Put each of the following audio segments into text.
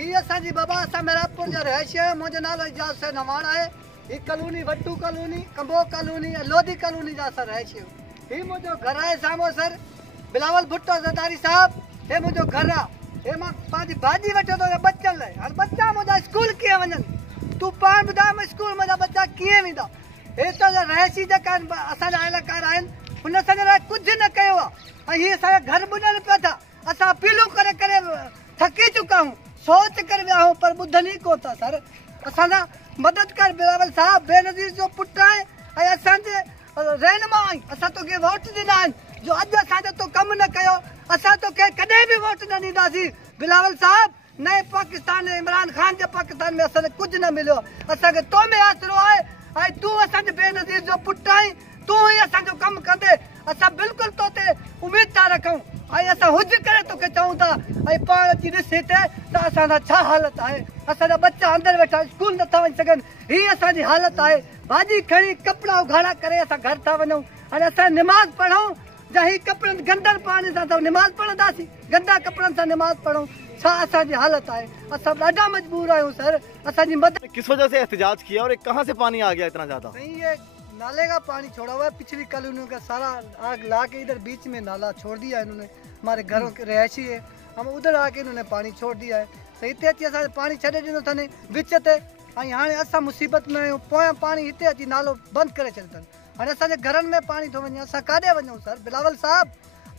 ही असांजी बाबा असां मेरापुर जा रहिशी आहियूं। मुंहिंजो नालो एजाज़ हुसैन नवाण आहे। ही कॉलोनी Wattoo colony, combo colony, Lodhi कॉलोनी जा असां रहिशी आहियूं। ही मुंहिंजो घर आहे साम्हूं सर बिलावल भुट्टो ज़रदारी साहब। हे मुंहिंजो घर आहे। हे मां पंहिंजी भाॼी वठो थो बच्चनि लाइ। हाणे बच्चा मुंहिंजा स्कूल कीअं वञनि? तूं पाण ॿुधाए स्कूल मुंहिंजा बच्चा कीअं वेंदा? हितां जा रहिशी जेका आहिनि असांजा अहलकार आहिनि हुन असांजे लाइ कुझु न कयो आहे। ऐं हीअ असांजा घर ॿुधनि पिया था। असां अपीलूं करे करे थकी चुका आहियूं, सोच करे विया आहियूं पर ॿुधनि ई कोन था सर। असांजा मदद कर बिलावल साहब, बेनज़ीर जो पुटु आहे ऐं असांजे रहनुमा आहीं। असां तोखे वोट ॾिना आहिनि, जो अॼु असांजो तो कमु न कयो असां तोखे कॾहिं बि वोट न ॾींदासीं। बिलावल साहब, नए पाकिस्तान इमरान ख़ान जे पाकिस्तान में असांखे कुझु न मिलियो। असांखे तो में आसरो आहे ऐं तूं असांजे बेनज़ीर जो पुटु आहीं। तूं ई असांजो कमु कंदे असां बिल्कुलु तो ते उमेद था रखूं ऐं असां हुज करे तोखे चऊं था। ऐं पाण अची ॾिस हिते त असांजा छा हालत आहे। असांजा बच्चा अंदरि वेठा स्कूल नथा वञी सघनि। हीअ असांजी हालत आहे। भाॼी खणी कपिड़ा उघाड़ा करे असां घर था वञूं। हाणे असां निमाज़ पढ़ूं या ही कपिड़नि गंदल पाणी सां निमाज़ पढ़ंदासीं? गंदा कपिड़नि सां निमाज़ पढ़ूं? छा असांजी हालत आहे? असां ॾाढा मजबूर आहियूं सर। असांजी मदद किस वजह से एहतजाज किया और कहाँ से पानी आ गया इतना ज्यादा? नहीं, ये नाले का पानी छोड़ा हुआ है। पिछली कॉलोनियों का सारा आग ला के इधर बीच में नाला छोड़ दिया इन्होंने। हमारे घरों के रहायशी है, हम उधर आके इन्होंने पानी छोड़ दिया है। सही ते अची असां पानी छॾे ॾिनो अथनि विच ते। ऐं हाणे असां मुसीबत में आहियूं। पोयां पानी हिते अची नालो बंदि करे छॾियो अथनि। हाणे असांजे घरनि में पानी थो वञे। असां काॾे वञूं सर? बिलावल साहब,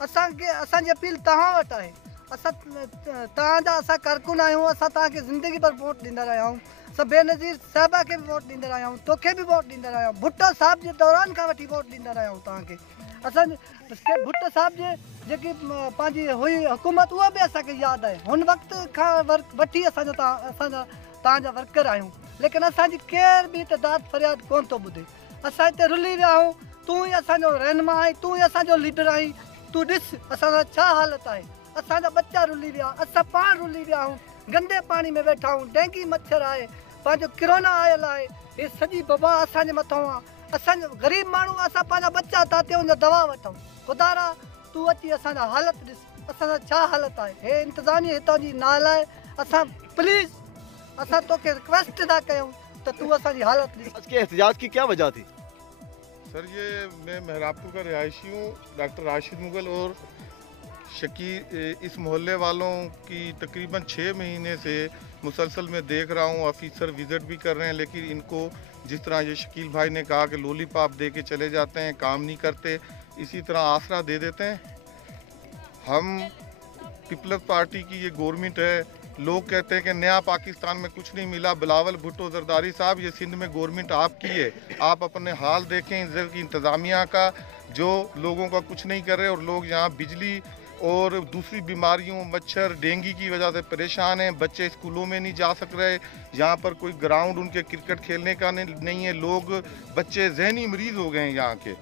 असांखे असांजी अपील तव्हां वटि आहे। असां तव्हांजा असां कारकुन आहियूं। असां तव्हांखे ज़िंदगी भर वोट ॾींदा रहिया आहियूं। असां बेनज़ीर साहिबा खे बि वोट ॾींदा रहिया आहियूं, तोखे बि वोट ॾींदा रहिया आहियूं। भुट्टो साहिब जे दौरान खां वठी वोट ॾींदा रहिया आहियूं तव्हांखे। असां भुट्टो साहिब जे जेकी पंहिंजी हुई हुकूमत उहा बि असांखे यादि आहे। हुन वक़्त खां वठी असांजा तव्हांजा वर्कर आहियूं, लेकिन असांजी केर बि तदाद फ़रियाद कोन थो ॿुधे। असां हिते रुली विया आहियूं। तूं ई असांजो रहनुमा आहीं, तूं ई असांजो लीडर आहीं। तूं ॾिस असांजा छा हालत आहे। असांजा बच्चा रुली विया, असां पाण रुली विया आहियूं। गंदे पाणी में वेठा आहियूं। डेंगी मच्छर आहे, पंहिंजो किरोना आयल आहे। हे सॼी बबा असांजे मथां आहे। असांजो ग़रीब माण्हू असां पंहिंजा बच्चा था ते हुन दवा वठूं। ख़ुदा तूं अची असांजा हालत ॾिस, असांजा छा हालत आहे। हे इंतिज़ामिया हितां जी नाल आहे। असां प्लीज़ असां तोखे रिक्वेस्ट था कयूं त तूं असांजी हालत ॾिस। आज के एहतजाज की क्या वजह थी? सर ये मैं मेहरापुर का रिहायशी हूँ। डॉक्टर राशिद मुगल और इस मोहल्ले वालों की तकरीबन 6 महीने से मुसलसल में देख रहा हूँ। ऑफिसर विज़िट भी कर रहे हैं, लेकिन इनको जिस तरह ये शकील भाई ने कहा कि लॉलीपॉप दे के चले जाते हैं, काम नहीं करते, इसी तरह आसरा दे देते हैं। हम पीपल्स पार्टी की ये गवर्नमेंट है। लोग कहते हैं कि नया पाकिस्तान में कुछ नहीं मिला। बिलावल भुट्टो ज़रदारी साहब, ये सिंध में गवर्नमेंट आपकी है। आप अपने हाल देखें इधर की इंतज़ामिया का, जो लोगों का कुछ नहीं कर रहे और लोग यहाँ बिजली और दूसरी बीमारियों, मच्छर, डेंगू की वजह से परेशान हैं। बच्चे स्कूलों में नहीं जा सक रहे। यहाँ पर कोई ग्राउंड उनके क्रिकेट खेलने का नहीं है। लोग बच्चे जहनी मरीज़ हो गए हैं यहाँ के।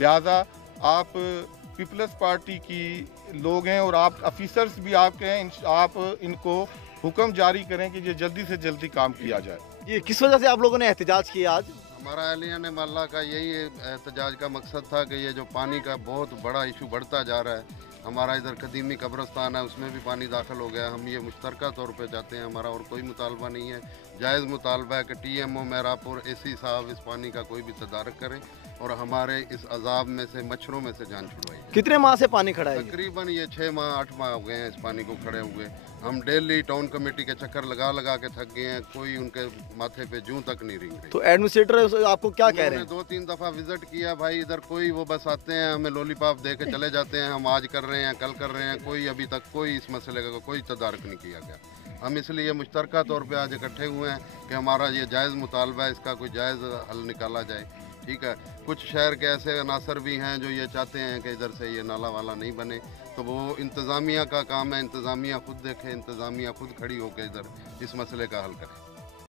लिहाजा आप पीपल्स पार्टी की लोग हैं और आप ऑफिसर्स भी आपके हैं। आप इनको हुक्म जारी करें कि ये जल्दी से जल्दी काम किया जाए। ये किस वजह से आप लोगों ने एहतजाज किया आज? हमारा अहलियान मोहल्ला का यही एहतजाज का मकसद था कि ये जो पानी का बहुत बड़ा इशू बढ़ता जा रहा है। हमारा इधर कदीमी कब्रस्तान है, उसमें भी पानी दाखिल हो गया। हम ये मुश्तरका तौर पे चाहते हैं, हमारा और कोई मुतालबा नहीं है। जायज़ मुतालबा है कि TMO मेहरापुर AC साहब इस पानी का कोई भी तदारक करें और हमारे इस अजाब में से, मच्छरों में से जान छुड़वाई। कितने माह से पानी खड़ा है? तकरीबन ये 6 माह 8 माह हो गए हैं इस पानी को खड़े हुए। हम डेली टाउन कमेटी के चक्कर लगा लगा के थक गए हैं। कोई उनके माथे पे जूं तक नहीं रिंग रही। तो एडमिनिस्ट्रेटर आपको क्या कह रहे हैं? 2-3 दफ़ा विजिट किया भाई इधर, कोई वो बस आते हैं हमें लॉलीपॉप दे के चले जाते हैं। हम आज कर रहे हैं, कल कर रहे हैं, कोई अभी तक कोई इस मसले का कोई तदारक नहीं किया गया। हम इसलिए मुश्तरका तौर पे आज इकट्ठे हुए हैं कि हमारा ये जायज़ मुतालबा है, इसका कोई जायज़ हल निकाला जाए। ठीक है, कुछ शहर के ऐसे अनासर भी हैं जो ये चाहते हैं कि इधर से ये नाला वाला नहीं बने, तो वो इंतज़ामिया का काम है। इंतज़ामिया खुद देखे, इंतज़ामिया खुद खड़ी होकर इधर इस मसले का हल करे।